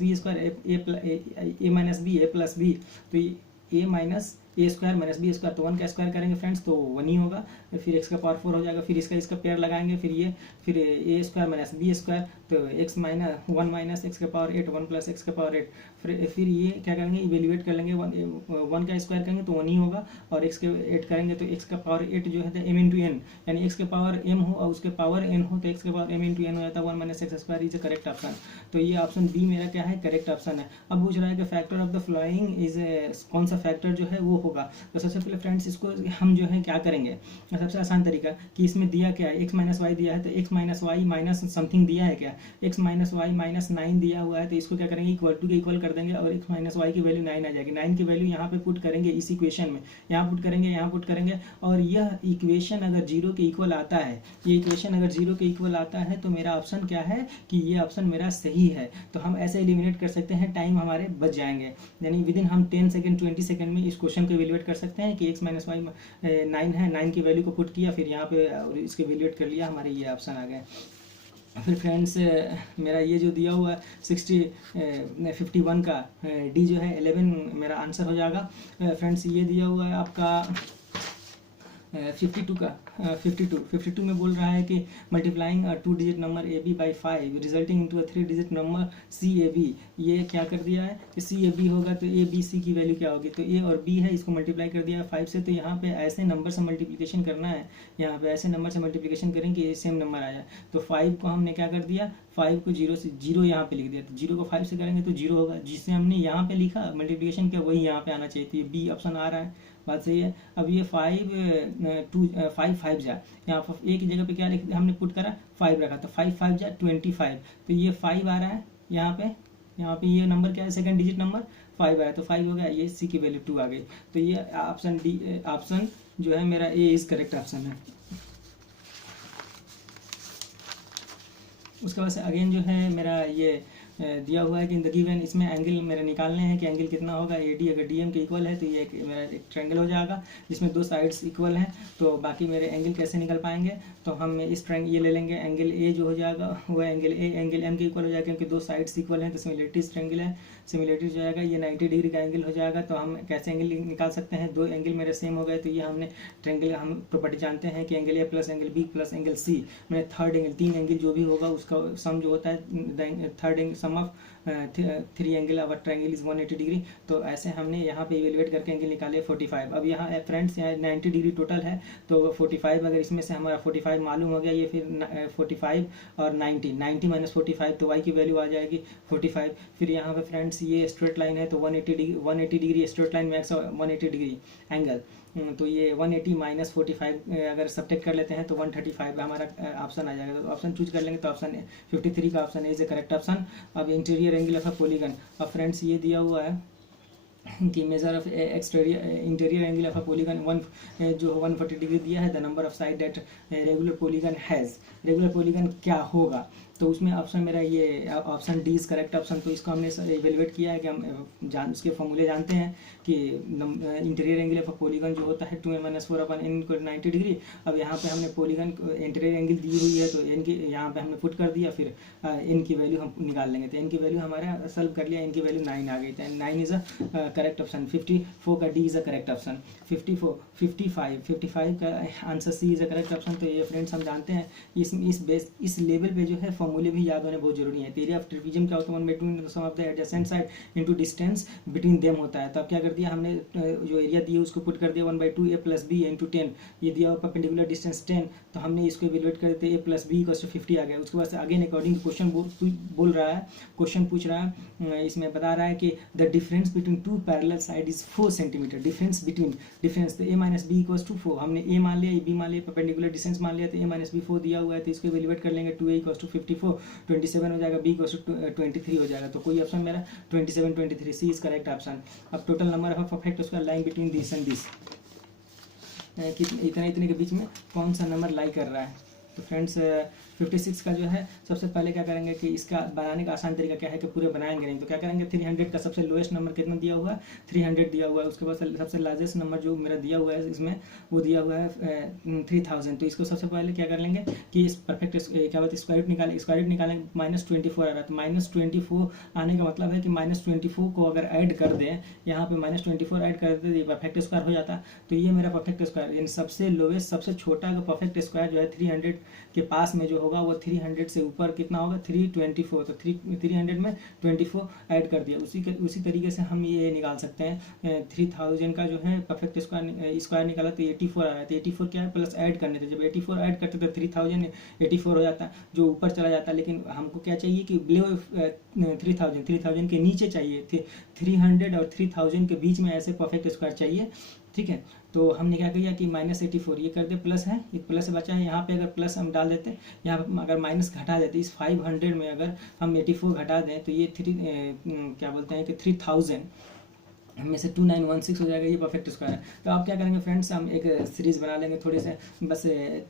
b a + b, तो a - a² - b², तो 1 का स्क्वायर करेंगे फ्रेंड्स तो 1 ही होगा, फिर x का पावर 4 हो जाएगा, फिर इसका पेयर लगाएंगे, फिर a² - b², तो x - 1 - x के पावर 8, 1 + x के पावर 8, फिर ये क्या करेंगे, इवेल्युएट कर लेंगे, 1 का स्क्वायर करेंगे तो 1 ही होगा और x के 8 करेंगे तो x का पावर 8 जो है m × n, यानी x के पावर m हो और उसके पावर n हो तो x के पावर m × n हो जाता है, 1 - x² इज करेक्ट ऑप्शन। तो ये ऑप्शन बी मेरा क्या है, करेक्ट ऑप्शन है। अब पूछ रहा है कि factor of the following is, कौन सा फैक्टर जो है वो होगा। तो सबसे पहले फ्रेंड्स इसको हम जो है क्या करेंगे, सबसे आसान तरीका कि इसमें दिया क्या है, x - y दिया है, तो x - y माइनस समथिंग दिया है क्या, x - y -9 दिया हुआ है, तो इसको क्या करेंगे, इक्वल टू के इक्वल कर देंगे और x - y की वैल्यू 9 आ जाएगी। 9 की वैल्यू यहाँ पे पुट करेंगे इस इक्वेशन में, यहाँ पुट करेंगे और यह इक्वेशन अगर 0 के इक्वल आता है, ये इक्वेशन अगर 0 के इक्वल आता है तो मेरा ऑप्शन क्या है कि ये ऑप्शन मेरा सही है। तो हम ऐसे एलिमिनेट कर सकते हैं, टाइम हमारे बच जाएंगे, यानी विदिन हम 10 सेकंड 20 सेकंड में इस क्वेश्चन को इवेल्युएट कर सकते हैं कि x - y 9 है, 9 की वैल्यू को पुट किया, फिर यहाँ पे इसको इवेल्युएट कर लिया, हमारे ये ऑप्शन आ गए। फिर फ्रेंड्स मेरा ये जो दिया हुआ 51 का डी जो है 11 मेरा आंसर हो जाएगा। फ्रेंड्स ये दिया हुआ है आपका 52 का 52 में बोल रहा है कि multiplying 2 digit number A B by 5 resulting into 3 digit number C A B. ये क्या कर दिया है कि सी ए बी होगा तो ए बी सी की वैल्यू क्या होगी, तो ए और बी है, इसको मल्टीप्लाई कर दिया है 5 से। तो यहाँ पे ऐसे नंबर से मल्टीप्लिकेशन करना है, यहाँ पे ऐसे नंबर से मल्टीप्लिकेशन करेंगे कि सेम नंबर आ जाए। तो 5 को हमने क्या कर दिया, 5 को 0 से 0 यहाँ पे लिख दिया, तो 0 को 5 से करेंगे तो 0 होगा, जिससे हमने यहाँ पे लिखा मल्टीप्लिकेशन किया वही यहाँ पे आना चाहिए। तो ये बी ऑप्शन आ रहा है, बात सही है। अब ये 5 5 जा, यहाँ पर एक जगह पे क्या लिख दिया हमने, पुट करा 5 रखा, तो 5 5 जा 25, तो ये 5 आ रहा है यहाँ पे ये नंबर क्या है, सेकंड डिजिट नंबर 5 आया, तो 5 हो गया, ये सी की वैल्यू 2 आ गई। तो ये ऑप्शन डी ऑप्शन जो है मेरा ए इज करेक्ट ऑप्शन है। उसके बाद से अगेन जो है मेरा ये दिया हुआ है कि इन द गिवन, इसमें एंगल मेरे निकालने हैं कि एंगल कितना होगा, ए डी अगर डी एम के इक्वल है तो ये मेरा एक ट्रायंगल हो जाएगा जिसमें 2 साइड्स इक्वल हैं। तो बाकी मेरे एंगल कैसे निकल पाएंगे, तो हम इस ट्रायंगल ये ले लेंगे, एंगल ए जो हो जाएगा वो एंगल ए एंगल एम के इक्वल हो जाएगा, क्योंकि दो साइड्स इक्वल हैं तो सिमिलरिटी ट्रायंगल है, सिमिलरिटी हो जाएगा। ये 90 डिग्री का एंगल हो जाएगा। तो हम कैसे एंगल निकाल सकते हैं, दो एंगल मेरे सेम हो गए, तो ये हमने ट्रायंगल हम प्रॉपर्टी जानते हैं कि angle A plus angle B plus angle C, मैंने थर्ड एंगल, तीन एंगल जो भी होगा उसका सम जो होता है, third angle sum of three angle our triangle is 180 degree. तो ऐसे हमने यहाँ पे इवेलुएट करके एंगल निकाले 45। अब यहाँ फ्रेंड्स यहाँ 90 डिग्री टोटल है, तो 45 अगर इसमें से हमारा 45 मालूम हो गया, ये फिर 45 और 90 माइनस 45, तो y की वैल्यू आ जाएगी 45। फिर यहाँ पे फ्रेंड्स ये स्ट्रेट लाइन है, तो 180 डिग्री स्ट्रेट लाइन में 180 डिग्री एंगल, तो ये 180 माइनस 45 अगर सब्ट्रैक्ट कर लेते हैं तो 135 हमारा ऑप्शन आ जाएगा। तो ऑप्शन चूज कर लेंगे, तो ऑप्शन 53 का option is A correct option. अब interior angle of a polygon, अब फ्रेंड्स ये दिया हुआ है कि measure of exterior interior angle of a polygon जो 140 डिग्री दिया है, the number of side that regular polygon has, regular polygon क्या होगा, तो उसमें ऑप्शन मेरा ये option D is correct option. तो इसको हमने इवेलुएट किया है कि हम उसके फॉर्मूले जानते हैं कि इंटीरियर एंगल ऑफ पॉलीगन जो होता है 2n-4 अपन n को 90 डिग्री। अब यहाँ पे हमने पॉलीगन इंटीरियर एंगल दी हुई है, तो n की यहाँ पे हमने पुट कर दिया, फिर n की वैल्यू हम निकाल लेंगे। तो n की वैल्यू हमारा सॉल्व कर लिया, n की वैल्यू 9 आ गई, तो 9 इज अ करेक्ट ऑप्शन। 54 का D is a correct option. 55 का answer C is a correct option. तो ये फ्रेंड्स हम जानते हैं इस लेवल पे जो है फॉर्मूले भी याद होने बहुत जरूरी है। एरिया ऑफ ट्रेपेजियम क्या होता है, 1/2 sum of the adjacent side into distance between them होता है। तो अब क्या कर दिया हमने, जो एरिया दी है उसको पुट कर दिया 1/2 a प्लस बी इंटू 10, ये दिया हुआ परपेंडिकुलर डिस्टेंस 10, तो हमने इसको इवेलुएट कर देते a plus B equal to 50 आ गया। उसके बाद से अगेन अकॉर्डिंग क्वेश्चन बोल रहा है, क्वेश्चन पूछ रहा है, इसमें बता रहा है कि the difference between two parallel side is 4 centimetre. Difference तो a minus B equal to 4, हमने a मान लिया, b मान लिया, परपेंडिकुलर डिस्टेंस मान लिया, तो a माइनस बी 4 दिया हुआ है, तो इसको इवेलुएट कर लेंगे, 2a इक्वल टू 54, 27 हो जाएगा, b इक्वल टू 23 हो जाएगा। तो कोई ऑप्शन मेरा 27, 23 सी इज करेक्ट ऑप्शन। अब total number of perfect square line between this and this, इतने के बीच में कौन सा नंबर लाई कर रहा है। तो फ्रेंड्स 56 का जो है, सबसे पहले क्या करेंगे कि इसका बनाने का आसान तरीका क्या है कि पूरे बनाएंगे नहीं, तो क्या करेंगे 300 का सबसे लोएस्ट नंबर कितना दिया हुआ है, 300 दिया हुआ है। उसके बाद सबसे लार्जेस्ट नंबर जो मेरा दिया हुआ है इसमें वो दिया हुआ है 3000। तो इसको सबसे पहले क्या कर लेंगे कि इस परफेक्ट क्या बात स्क्वायर रूट निकालेंगे, -24 आ रहा है, तो -24 आने का मतलब है कि -24 को अगर ऐड कर दें, यहाँ पे -24 ऐड कर दे, ये परफेक्ट स्क्वायर हो जाता। तो ये मेरा परफेक्ट स्क्वायर, इन सबसे लोएस्ट सबसे छोटा का परफेक्ट स्क्वायर जो है 300 के पास में जो होगा वो 300 से ऊपर कितना होगा 324, तो 300 में 24 ऐड कर दिया। उसी तरीके से हम ये निकाल सकते हैं 3000 का जो है परफेक्ट स्क्वायर निकाला, तो 84 आया, तो 84 क्या है प्लस ऐड करने थे, जब 84 ऐड करते तो 3084 हो जाता, जो ऊपर चला जाता। लेकिन हमको क्या चाहिए कि बिलो 3000 के नीचे चाहिए, 300 और 3000 के बीच में ऐसे परफेक्ट स्क्वायर चाहिए, ठीक है। तो हमने क्या किया कि -84 ये कर दे, प्लस है, एक प्लस बचा है, यहाँ पे अगर प्लस हम डाल देते, यहाँ पे अगर माइनस घटा देते, इस 500 में अगर हम 84 घटा दें तो ये क्या बोलते हैं कि 3000 में से 2916 हो जाएगा, ये परफेक्ट स्क्वायर है। तो आप क्या करेंगे फ्रेंड्स, हम एक सीरीज बना लेंगे थोड़े से, बस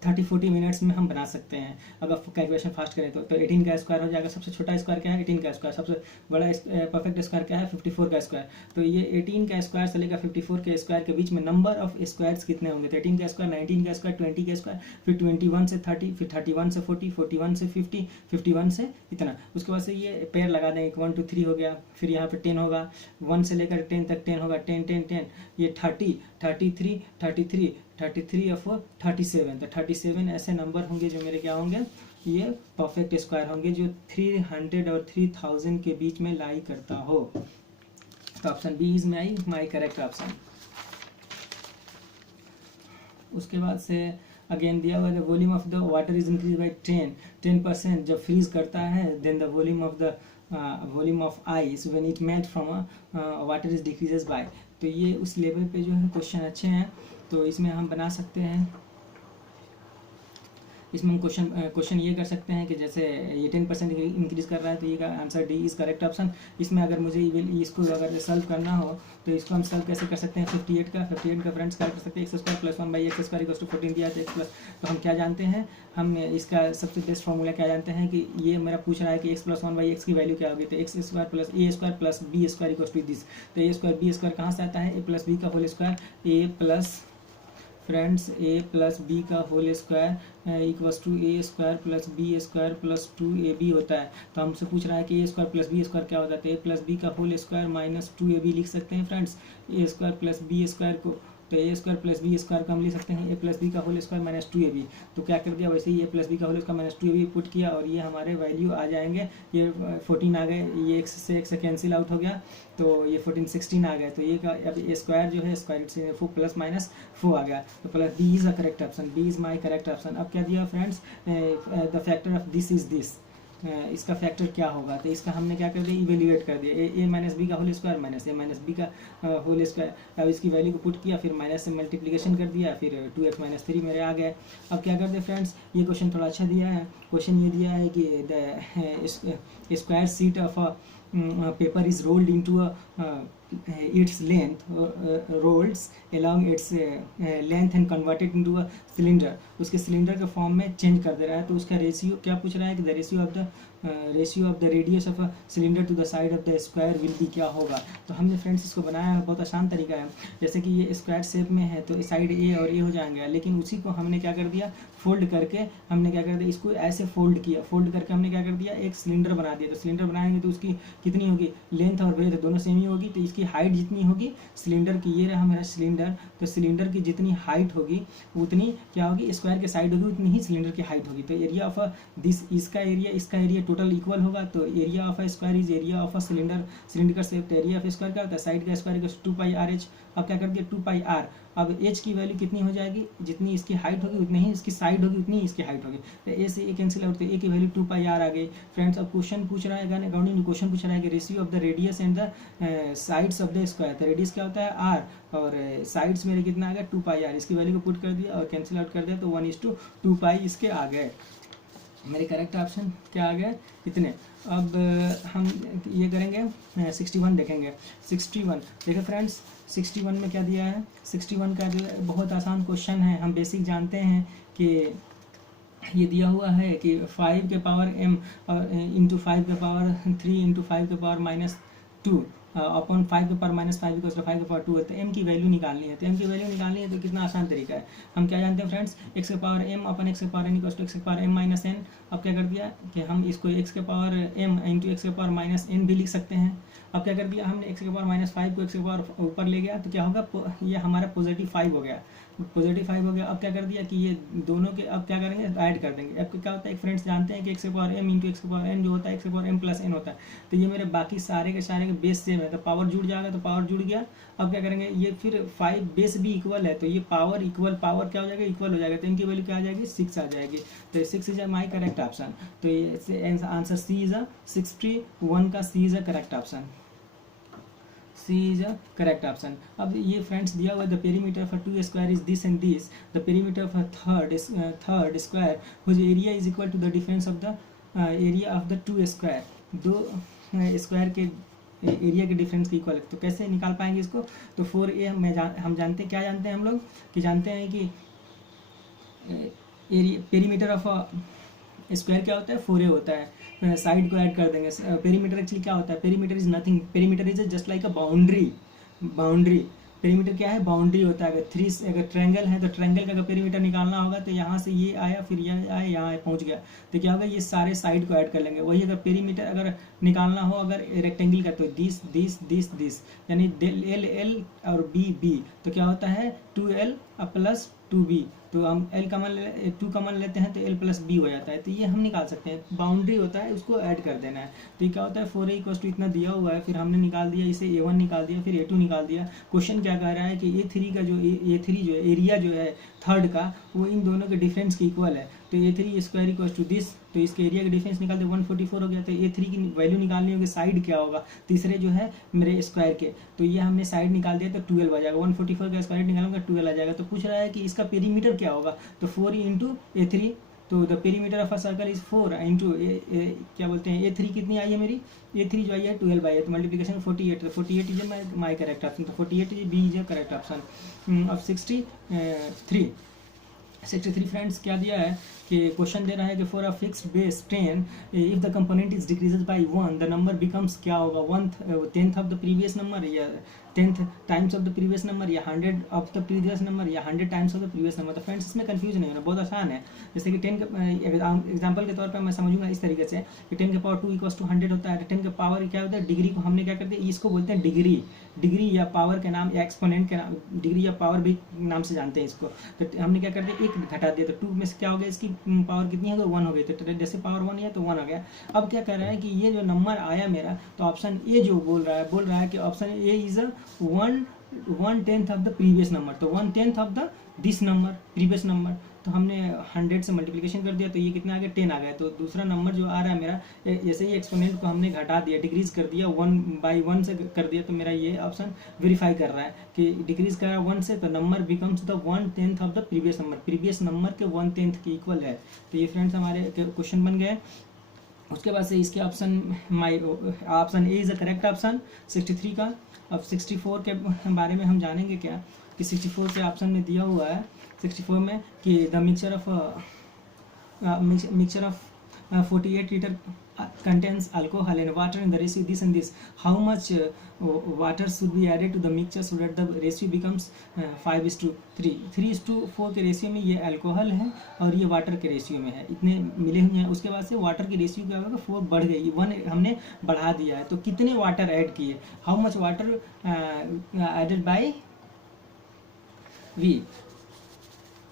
30-40 मिनट्स में हम बना सकते हैं अगर कैलकुलेशन फास्ट करें तो 18 का स्क्वायर हो जाएगा। सबसे छोटा स्क्वायर क्या है 18 का स्क्वायर, सबसे बड़ा परफेक्ट स्क्वायर क्या है 54 का स्क्वायर। तो ये 18 का स्क्वायर से लेकर 54 के स्क्वायर के बीच में नंबर ऑफ स्क्वायर्स कितने होंगे, तो 18 का स्क्वायर, 19 का स्क्वायर, 20 का स्क्वायर, फिर 21 से 30, फिर 31 से 40, 41 से 50, 51 से इतना। उसके बाद से ये पेयर लगा देंगे, 1 2 3 हो गया, फिर यहाँ पे 10 होगा, 1 से लेकर 10 तक 10 होगा, 10 10 10, ये 30 33 33 33 और 4 37, तो 37 ऐसे नंबर होंगे जो मेरे क्या होंगे, ये परफेक्ट स्क्वायर होंगे जो 300 और 3000 के बीच में लाई करता हो। तो option B is my correct option. उसके बाद से अगेन दिया हुआ the volume of the water is increase by 10%। जब फ्रीज करता है then the volume of ice when it melt from water is decreases by. तो ये उस लेवल पे जो है क्वेश्चन अच्छे हैं, तो इसमें हम बना सकते हैं, इसमें हम क्वेश्चन ये कर सकते हैं कि जैसे ये 10% इंक्रीज कर रहा है, तो ये का answer D is correct option. इसमें अगर मुझे इसको अगर सॉल्व करना हो तो इसको हम सॉल्व कैसे कर सकते हैं, 58 का फ्रेंड्स क्या कर सकते हैं, x² + 1/x² 14 दिया है, x+। तो हम क्या जानते हैं, हम इसका सबसे बेस्ट फॉर्मूला क्या जानते हैं कि ये मेरा पूछ रहा है कि x + 1/x की वैल्यू क्या होगी, तो x² + a² + b² = दिस। तो a² b² कहाँ से आता है, a + b का whole square, a + friends A plus B का whole square equals to A square plus B square plus 2ab होता है। तो हमसे पूछ रहा है कि A square plus B square क्या होता है, तो ए प्लस बी का होल स्क्वायर माइनस 2ab लिख सकते हैं friends. A square plus B square को, तो A square plus B square का हम लिख सकते हैं ए प्लस बी का होल स्क्वायर माइनस 2ab। तो क्या कर दिया, वैसे ही ए प्लस बी का whole square minus 2ab put किया और ये हमारे वैल्यू आ जाएंगे, ये 14 आ गए, ये x से कैंसिल आउट हो गया, तो ये 14 16 आ गए। तो ये का अब ए स्क्वायर जो है स्क्वायर से 4 प्लस माइनस 4 आ गया, तो plus B is a correct option, B is my correct option. अब क्या दिया friends, the factor of this is this, इसका फैक्टर क्या होगा, तो इसका हमने क्या कर दिया, इवेल्युएट कर दिया, ए माइनस बी का होल स्क्वायर माइनस ए माइनस बी का होल स्क्वायर। अब इसकी वैल्यू को पुट किया, फिर माइनस से मल्टीप्लिकेशन कर दिया, फिर 2x माइनस 3 मेरे आ गए। अब क्या करते हैं फ्रेंड्स, ये क्वेश्चन थोड़ा अच्छा दिया है। क्वेश्चन ये दिया है कि the square sheet of a paper is rolled into its length rolls along its length and converted into a cylinder, उसके सिलेंडर के फॉर्म में चेंज कर दे रहा है। तो उसका रेशियो क्या पूछ रहा है कि the ratio of the radius of a cylinder to the side of the square will be, क्या होगा। तो हमने फ्रेंड्स इसको बनाया है, बहुत आसान तरीका है। जैसे कि ये स्क्वायर शेप में है तो साइड ए और ए हो जाएंगे, लेकिन उसी को हमने क्या कर दिया, फोल्ड करके हमने क्या कर दिया, इसको ऐसे फोल्ड किया, फोल्ड करके हमने क्या कर दिया, एक सिलेंडर बना दिया। तो सिलेंडर बनाएंगे तो उसकी कितनी होगी, लेंथ और ब्रेथ दोनों सेम ही होगी, तो इसकी हाइट जितनी होगी सिलेंडर की, ये रहा मेरा सिलेंडर, तो सिलेंडर की जितनी हाइट होगी उतनी क्या होगी, स्क्वायर के साइड होगी उतनी ही सिलेंडर की हाइट होगी। तो एरिया ऑफ दिस, इसका एरिया टोटल इक्वल होगा, तो area of a square is area of a cylinder का शेप। तो एरिया ऑफ स्क्वायर क्या होता है, साइड का स्क्वायर इक्वल्स 2πr/h। अब क्या कर दिया 2πr, अब h की वैल्यू कितनी हो जाएगी, जितनी इसकी हाइट होगी उतनी ही इसकी साइड होगी, उतनी ही इसकी हाइट होगी। तो ए से ए कैंसिल आउट, तो ए की वैल्यू 2πr आ गई फ्रेंड्स। अब क्वेश्चन पूछ रहा है, अकॉर्डिंग क्वेश्चन पूछ रहा है कि ratio of the radius and the sides of the square. तो रेडियस क्या होता है r, और साइड्स मेरे कितना आ गया 2πr, इसकी वैल्यू को पुट कर दिया और कैंसिल आउट कर दिया, तो 1:2π इसके आ गए। मेरे करेक्ट ऑप्शन क्या आ गए, इतने। अब हम ये करेंगे 61 देखेंगे। 61 देखिए फ्रेंड्स, 61 में क्या दिया है, 61 का जो बहुत आसान क्वेश्चन है। हम बेसिक जानते हैं कि ये दिया हुआ है कि 5 के पावर m और इंटू 5 के पावर 3 इंटू 5 के पावर माइनस 2 अपॉन 5 के पावर माइनस 5 इक्वल्स टू 5 के पावर 2 है। तो m की वैल्यू निकालनी है, तो m की वैल्यू निकालनी है तो कितना आसान तरीका है। हम क्या जानते हैं फ्रेंड्स, x के पावर m अपन x के power n equals to x के पावर m माइनस n। अब क्या कर दिया कि हम इसको x के पावर m इंटू x के पावर माइनस n भी लिख सकते हैं। अब क्या कर दिया हमने, x के पावर माइनस 5 को x के पावर ऊपर ले गया, तो क्या होगा, ये हमारा पॉजिटिव 5 हो गया, पॉजिटिव 5 हो गया। अब क्या कर दिया कि ये दोनों के अब क्या करेंगे, ऐड कर देंगे। अब क्या होता है, फ्रेंड्स जानते हैं कि x के पावर m इंटू x के पावर n जो होता है x के पावर m प्लस n होता है। तो ये मेरे बाकी सारे के बेस सेम है, तो पावर जुड़ जाएगा, तो पावर जुड़ गया। अब क्या करेंगे, ये फिर 5 बेस भी इक्वल है, तो ये पावर इक्वल, पावर क्या हो जाएगा, इक्वल हो जाएगा। तो इनकी वैल्यू क्या आ जाएगी, 6 आ जाएगी। तो 6 इज माई करेक्ट ऑप्शन। तो ये आंसर सी इज अ 61 का C is a correct option, C is a correct option। अब ये फ्रेंड्स दिया हुआ the perimeter of 2 square is this and this, the perimeter of third square whose area is equal to the difference of the area of the 2 square. दो square के area के difference के equal है। तो कैसे निकाल पाएंगे इसको, तो 4a हम जानते हैं, क्या जानते हैं हम लोग कि जानते हैं कि एरिया पेरीमीटर ऑफ स्क्वायर क्या होता है, 4a होता है। साइड को ऐड कर देंगे। पेरीमीटर एक्चुअली क्या होता है, perimeter is nothing, perimeter is just like a boundary. Perimeter क्या है, बाउंड्री होता है। अगर ट्रायंगल है तो ट्रायंगल का अगर पेरीमीटर निकालना होगा तो यहाँ से ये आया, फिर ये आया, यहाँ पहुँच गया, तो क्या होगा, ये सारे साइड को ऐड कर लेंगे। वही अगर पेरीमीटर अगर निकालना हो अगर रेक्टेंगल का, तो दिस यानी L और B, तो क्या होता है 2L प्लस 2B। तो हम L कमन 2 कमन लेते हैं तो L प्लस B हो जाता है। तो ये हम निकाल सकते हैं, बाउंड्री होता है, उसको ऐड कर देना है। तो ये क्या होता है, 4a इक्वल टू इतना दिया हुआ है, फिर हमने निकाल दिया, इसे a1 निकाल दिया, फिर a2 निकाल दिया। क्वेश्चन क्या कह रहा है कि a3 का जो a3 जो एरिया जो है थर्ड का, वो इन दोनों के डिफरेंस के इक्वल है। तो a3 square equal to this, तो इसके एरिया का डिफरेंस निकालते 144 हो गया। तो a3 की वैल्यू निकालनी होगी, साइड क्या होगा, तीसरे जो है मेरे स्क्वायर के, तो ये हमने साइड निकाल दिया तो 12 आ जाएगा। 144 का स्क्वायर निकालूंगा 12 आ जाएगा। तो पूछ रहा है कि इसका पेरीमीटर क्या होगा, तो 4 इंटू a3, तो the perimeter of a circle is 4 into क्या बोलते हैं, a3 कितनी आई है मेरी, a3 जो आई है 12 आई है, तो मल्टीप्लिकेशन 48, तो 48 इज माई करेक्ट ऑप्शन। तो 48 is B is a correct option. अब 63 फ्रेंड्स क्या दिया है कि क्वेश्चन दे रहा है कि for a fixed base 10 if the component is decreases bye 1 the number becomes, क्या होगा, 1/10 ऑफ द प्रीवियस नंबर, या 10th times of the previous number या 100 ऑफ द प्रीवियस नंबर या 100 times of the previous number. तो friends इसमें confuse नहीं होना, बहुत आसान है। जैसे कि 10 एग्जाम्पल के तौर पर मैं समझूंगा इस तरीके से कि 10 के पावर 2 इक्वल्स टू 100 होता है। 10 के पावर क्या होता है, डिग्री को हमने क्या कर दिया, इसको बोलते हैं डिग्री, डिग्री या पावर के नाम या एक्सपोनेंट के नाम, डिग्री या पावर भी नाम से जानते हैं इसको। तो हमने क्या कर दिया, एक घटा दिया, तो 2 में से क्या हो गया, इसकी पावर कितनी हो गई, 1 हो गई। तो जैसे पावर 1 है तो 1 हो गया। अब क्या कर रहा है कि ये जो नंबर आया मेरा, तो ऑप्शन ए जो बोल रहा है कि option A is 1/10 of the previous number. तो 1/10 of the this number, previous number. तो हमने 100 से मल्टीप्लिकेशन कर दिया, तो ये कितना आ गया, 10 आ गया। तो दूसरा नंबर जो आ रहा है मेरा, जैसे ही एक्सपोनेंट को हमने घटा दिया, डिक्रीज कर दिया, 1/1 से कर दिया, तो मेरा ये ऑप्शन वेरीफाई कर रहा है कि डिक्रीज कर रहा है 1 से, तो number becomes the 1/10 of the previous number, previous number के 1/10 के इक्वल है। तो ये फ्रेंड्स हमारे क्वेश्चन बन गए। उसके बाद से इसके option A is the correct option 63 का। अब 64 के बारे में हम जानेंगे क्या, कि 64 से ऑप्शन में दिया हुआ है 64 में कि the mixture of 48 litre contains alcohol and water in the ratio this and this. How much water should be added to the mixture so that the ratio becomes 5:3? 3:4 के रेशियो में ये अल्कोहल है और ये वाटर के ratio में है, इतने मिले हुए हैं। उसके बाद से वाटर की रेशियो क्या होगा, 4 बढ़ गई, 1 हमने बढ़ा दिया है। तो कितने वाटर ऐड किए, how much water added by we.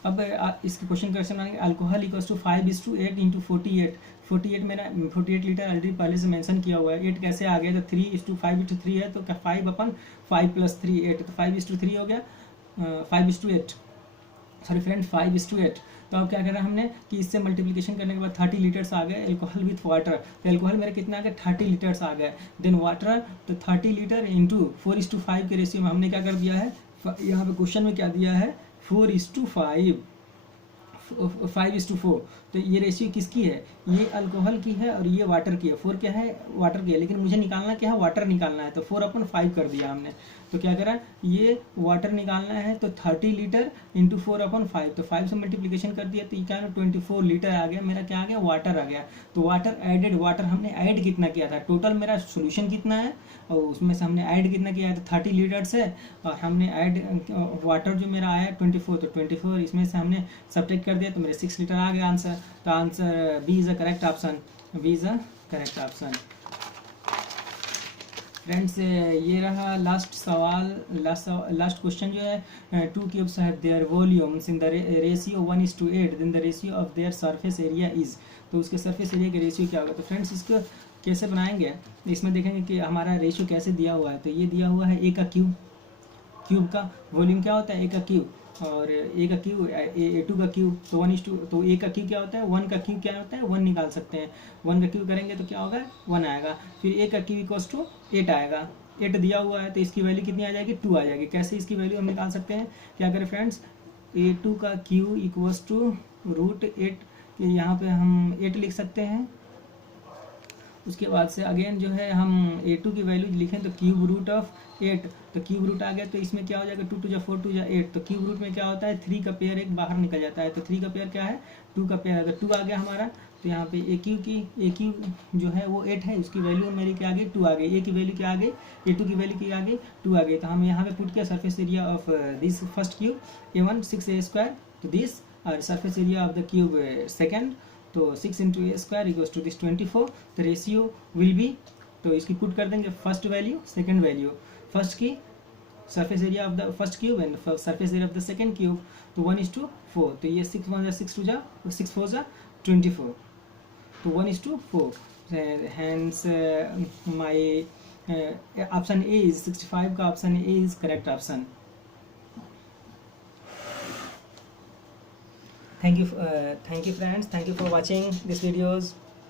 अब इसके क्वेश्चन क्वेश्चन आएंगे, अल्कोहल इक्वल्स टू 5:8 इंटू 48 मेरा 48 लीटर ऑलरेडी पहले से मेंशन किया हुआ है। 8 कैसे आ गया, तो 3:5 है, तो 5/5 + 3 8, तो 5:3 हो गया, 5:8 सॉरी फ्रेंड 5:8। तो अब क्या करना है हमने कि इससे मल्टीप्लिकेशन करने के बाद 30 लीटर्स आ गए एल्कोहल विथ वाटर। तो एल्कोहल मेरे कितना आ गया, 30 लीटर्स आ गए। देन वाटर, तो 30 लीटर इंटू 4:5 के रेशियो में हमने क्या कर दिया है, यहाँ पे क्वेश्चन में क्या दिया है, 4:5, 5:4। तो ये रेशियो किसकी है, ये अल्कोहल की है और ये वाटर की है। 4 क्या है, वाटर की है, लेकिन मुझे निकालना क्या है, वाटर निकालना है। तो 4/5 कर दिया हमने। तो क्या करा, ये वाटर निकालना है, तो 30 लीटर इंटू 4/5, तो 5 से मल्टीप्लिकेशन कर दिया, तो ये क्या है 24 लीटर आ गया मेरा, क्या आ गया, वाटर आ गया। तो वाटर एडेड, वाटर हमने ऐड कितना किया था, टोटल मेरा सोल्यूशन कितना है और उसमें से हमने ऐड कितना किया है, तो 30 लीटर्स है और हमने ऐड वाटर जो मेरा आया 24, तो 24 इसमें से हमने सब्ट्रैक्ट कर दिया, तो मेरे 6 लीटर आ गया आंसर। तो answer B is a correct option, B is a correct option. Friends ये रहा लास्ट सवाल, लास्ट क्वेश्चन जो है, 2 cubes have their volumes in the ratio 1:8, then the ratio of their surface area is. तो उसके surface area के ratio क्या होगा। तो फ्रेंड्स इसको कैसे बनाएंगे, इसमें देखेंगे कि हमारा रेशियो कैसे दिया हुआ है। तो ये दिया हुआ है ए का क्यूब का वॉल्यूम क्या होता है, ए का क्यूब, और ए का क्यूब A2 का क्यूब, तो 1:2। तो ए का क्यूब क्या होता है, 1 का क्यूब क्या होता है, 1 निकाल सकते हैं। 1 का क्यूब करेंगे तो क्या होगा, 1 आएगा। फिर ए का क्यूब इक्वल्स टू 8 आएगा, 8 दिया हुआ है, तो इसकी वैल्यू कितनी आ जाएगी, 2 आ जाएगी। कैसे इसकी वैल्यू हम निकाल सकते हैं, क्या करें फ्रेंड्स, A2 का क्यूब इक्वल्स टू √8, यहाँ पे हम 8 लिख सकते हैं। उसके बाद से अगेन जो है हम A2 की वैल्यू लिखें तो क्यूब रूट ऑफ 8, तो क्यूब रूट आ गया, तो इसमें क्या हो जाएगा, 2 × 4 = 8। तो क्यूब रूट में क्या होता है, 3 का पेयर एक बाहर निकल जाता है, तो 3 का पेयर क्या है, 2 का पेयर। अगर 2 आ गया हमारा, तो यहाँ पे ए क्यू जो है वो 8 है, उसकी वैल्यू मेरी क्या आ गई, 2 आ गई। ए की वैल्यू क्या आ गई, A2 की वैल्यू क्या आ गई, 2 आ गई। तो हम यहाँ पे पुट किया surface area of this first cube A1 6A², तो दिस, और surface area of the cube second, तो 6 × A² = दिस 24। तो रेशियो विल बी, तो इसकी पुट कर देंगे first value second value, first की surface area of the first cube and surface area of the second cube, तो 1:4। तो ये 6 × 6 = 6 × 4 = 24, तो 1:4। Hence my option A is 65 का option A is correct option. Thank you friends, thank you for watching these videos.